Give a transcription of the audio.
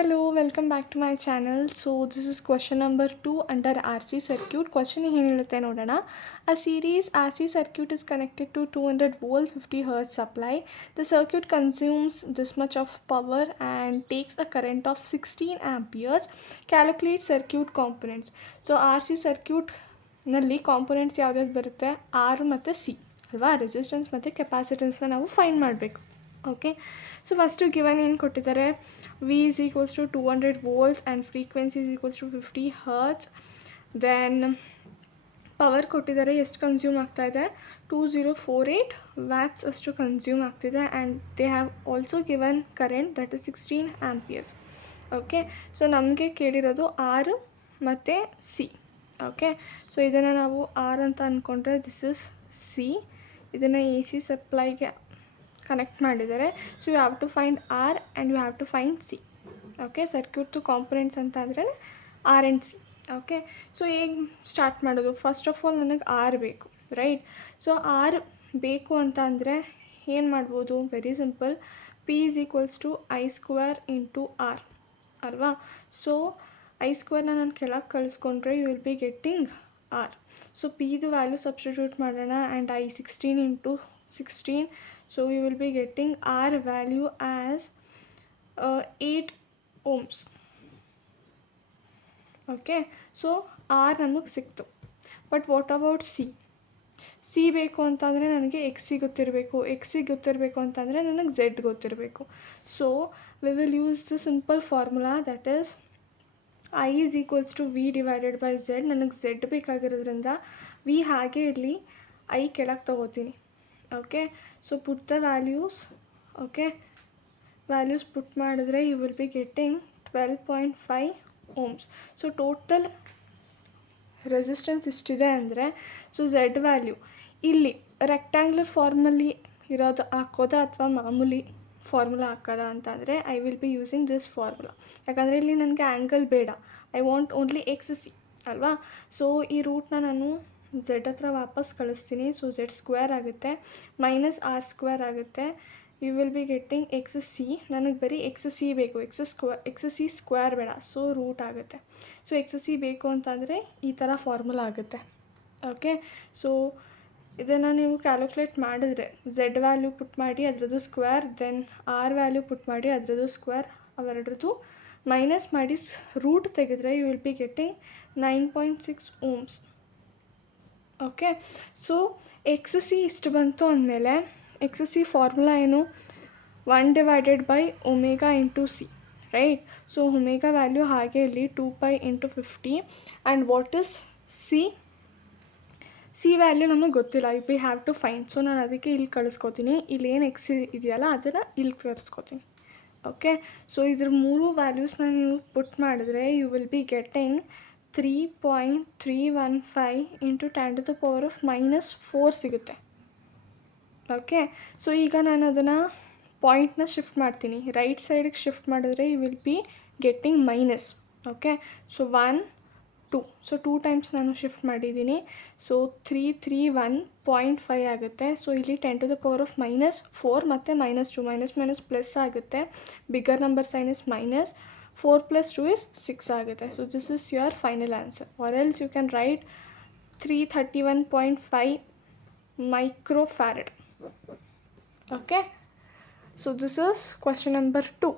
Hello, welcome back to my channel. So this is question number 2 under RC circuit. Question ಏನು ಹೇಳುತ್ತೆ ನೋಡೋಣ. A series RC circuit is connected to 200 volt 50 hertz supply. The circuit consumes this much of power and takes a current of 16 amperes. Calculate circuit components. So RC circuit ನಲ್ಲಿ components ಯಾವ್ದಾದ್ರು ಬರುತ್ತೆ, R ಮತ್ತು C ಅಲ್ವಾ. Resistance ಮತ್ತು ಕೆಪಾಸಿಟೆನ್ಸ್ನ ನಾವು find ಮಾಡಬೇಕು. Okay, so first given ಏನು ಕೊಟ್ಟಿದ್ದಾರೆ, V is equals to 200 volts and frequency is equals to 50 hertz. Then power ಕೊಟ್ಟಿದ್ದಾರೆ, ಎಷ್ಟು ಕನ್ಸ್ಯೂಮ್ ಆಗ್ತಾಯಿದೆ, 2048 ವ್ಯಾಟ್ಸ್ ಅಷ್ಟು ಕನ್ಸ್ಯೂಮ್ ಆಗ್ತಿದೆ. And they have also given current that is 16 amperes. Okay, so ನಮಗೆ ಕೇಳಿರೋದು R ಮತ್ತು ಸಿ. ಓಕೆ, ಸೊ ಇದನ್ನು ನಾವು ಆರ್ ಅಂತ ಅಂದ್ಕೊಂಡ್ರೆ ದಿಸ್ ಇಸ್ ಸಿ. ಇದನ್ನು ಎ ಸಿ ಸಪ್ಲೈಗೆ ಕನೆಕ್ಟ್ ಮಾಡಿದ್ದಾರೆ. So you have to find R and you have to find C. Okay, ಸರ್ಕ್ಯೂಟ್ದು ಕಾಂಪೊನೆಂಟ್ಸ್ ಅಂತ ಅಂದರೆ R and C. Okay, so ಹೇಗೆ ಸ್ಟಾರ್ಟ್ ಮಾಡೋದು, ಫಸ್ಟ್ ಆಫ್ ಆಲ್ ನನಗೆ ಆರ್ ಬೇಕು, ರೈಟ್. ಸೊ ಆರ್ ಬೇಕು ಅಂತ ಅಂದರೆ ಏನು ಮಾಡ್ಬೋದು, very simple, P is equals to I square into R ಅಲ್ವಾ. ಸೊ ಐ ಸ್ಕ್ವೇರ್ನ ನಾನು ಕೆಳಗೆ ಕಳಿಸ್ಕೊಂಡ್ರೆ you will be getting R. So ಪಿದು ವ್ಯಾಲ್ಯೂ ಸಬ್ಸ್ಟಿಟ್ಯೂಟ್ ಮಾಡೋಣ and I 16 into 16. So you will be getting R value as 8 ohms. Okay, so R ನಮಗೆ ಸಿಕ್ತು. But what about C? C ಬೇಕು ಅಂತಂದರೆ ನನಗೆ ಎಕ್ಸಿ ಗೊತ್ತಿರಬೇಕು, ಎಕ್ಸಿ ಗೊತ್ತಿರಬೇಕು ಅಂತಂದರೆ ನನಗೆ ಝೆಡ್ ಗೊತ್ತಿರಬೇಕು. So we will use the simple formula that is I is equals to V divided by Z. ನನಗೆ ಝೆಡ್ ಬೇಕಾಗಿರೋದ್ರಿಂದ ವಿ ಹಾಗೆ ಇಲ್ಲಿ ಐ ಕೆಳಗೆ ತೊಗೋತೀನಿ. Okay, so put the values. Okay, values put ಮಾಡಿದ್ರೆ you will be getting 12.5 ohms. So total resistance ಇಷ್ಟಿದೆ ಅಂದರೆ, so Z value ಇಲ್ಲಿ ರೆಕ್ಟ್ಯಾಂಗ್ಯುಲರ್ ಫಾರ್ಮಲ್ಲಿ ಇರೋದು ಹಾಕೋದಾ ಅಥವಾ ಮಾಮೂಲಿ ಫಾರ್ಮುಲಾ ಹಾಕೋದಾ ಅಂತಂದರೆ I will be using this formula. ಯಾಕಂದರೆ ಇಲ್ಲಿ ನನಗೆ ಆ್ಯಂಗಲ್ ಬೇಡ, I want only X C ಅಲ್ವಾ. ಸೊ ಈ ರೂಟ್ನ ನಾನು ಝೆಡ್ ಹತ್ರ ವಾಪಸ್ ಕಳಿಸ್ತೀನಿ. ಸೊ ಝೆಡ್ ಸ್ಕ್ವೇರ್ ಆಗುತ್ತೆ ಮೈನಸ್ ಆರ್ ಸ್ಕ್ವೇರ್ ಆಗುತ್ತೆ. You will be getting X C. ನನಗೆ ಬರೀ ಎಕ್ಸ್ ಸಿ ಬೇಕು, ಎಕ್ಸ್ ಸಿ ಸ್ಕ್ವೇರ್ ಬೇಡ. ಸೊ ರೂಟ್ ಆಗುತ್ತೆ. ಸೊ ಎಕ್ಸ್ ಸಿ ಬೇಕು ಅಂತಂದರೆ ಈ ಥರ ಫಾರ್ಮುಲಾ ಆಗುತ್ತೆ. ಓಕೆ, ಸೊ ಇದನ್ನು ನೀವು ಕ್ಯಾಲ್ಕುಲೇಟ್ ಮಾಡಿದ್ರೆ ಝೆಡ್ ವ್ಯಾಲ್ಯೂ ಪುಟ್ ಮಾಡಿ ಅದರದ್ದು square, then R value put ಮಾಡಿ ಅದರದ್ದು ಸ್ಕ್ವೇರ್, ಅವೆರಡ್ರದ್ದು ಮೈನಸ್ ಮಾಡಿ ರೂಟ್ ತೆಗೆದ್ರೆ you will be getting 9.6 ohms. Okay, so X C ಇಷ್ಟು ಬಂತು ಅಂದಮೇಲೆ ಎಕ್ಸ್ ಸಿ ಫಾರ್ಮುಲಾ ಏನು, 1 divided by omega into C, right. So omega value ಹಾಗೆ ಇಲ್ಲಿ 2π into 50. And what is C? C value ನಮಗೆ ಗೊತ್ತಿಲ್ಲ, we have to find. So ನಾನು ಅದಕ್ಕೆ ಇಲ್ಲಿ ಕಳಿಸ್ಕೊತೀನಿ, ಇಲ್ಲಿ ಏನು ಎಕ್ಸ್ ಇದೆಯಲ್ಲ ಅದನ್ನು ಇಲ್ಲಿ ಕಳಿಸ್ಕೊತೀನಿ. ಓಕೆ, ಸೊ ಇದ್ರ ಮೂರು ವ್ಯಾಲ್ಯೂಸ್ನ ನೀವು ಪುಟ್ ಮಾಡಿದ್ರೆ you will be getting 3.315 into 10⁻⁻⁴ ಸಿಗುತ್ತೆ. ಓಕೆ, ಸೊ ಈಗ ನಾನು ಅದನ್ನು ಪಾಯಿಂಟ್ನ ಶಿಫ್ಟ್ ಮಾಡ್ತೀನಿ, ರೈಟ್ ಸೈಡಿಗೆ ಶಿಫ್ಟ್ ಮಾಡಿದ್ರೆ you will be getting minus. Okay, so 1 2, so 2 times ನಾನು ಶಿಫ್ಟ್ ಮಾಡಿದ್ದೀನಿ. ಸೊ 331.5 ಆಗುತ್ತೆ. ಸೊ ಇಲ್ಲಿ 10⁻⁻⁴ ಮತ್ತು -2 ಮೈನಸ್ ಪ್ಲಸ್ ಆಗುತ್ತೆ. Bigger number sign is minus. 4 + 2 is 6 ಆಗುತ್ತೆ. So this is your final answer. Or else you can write 331.5 microfarad. Okay, so this is question number 2.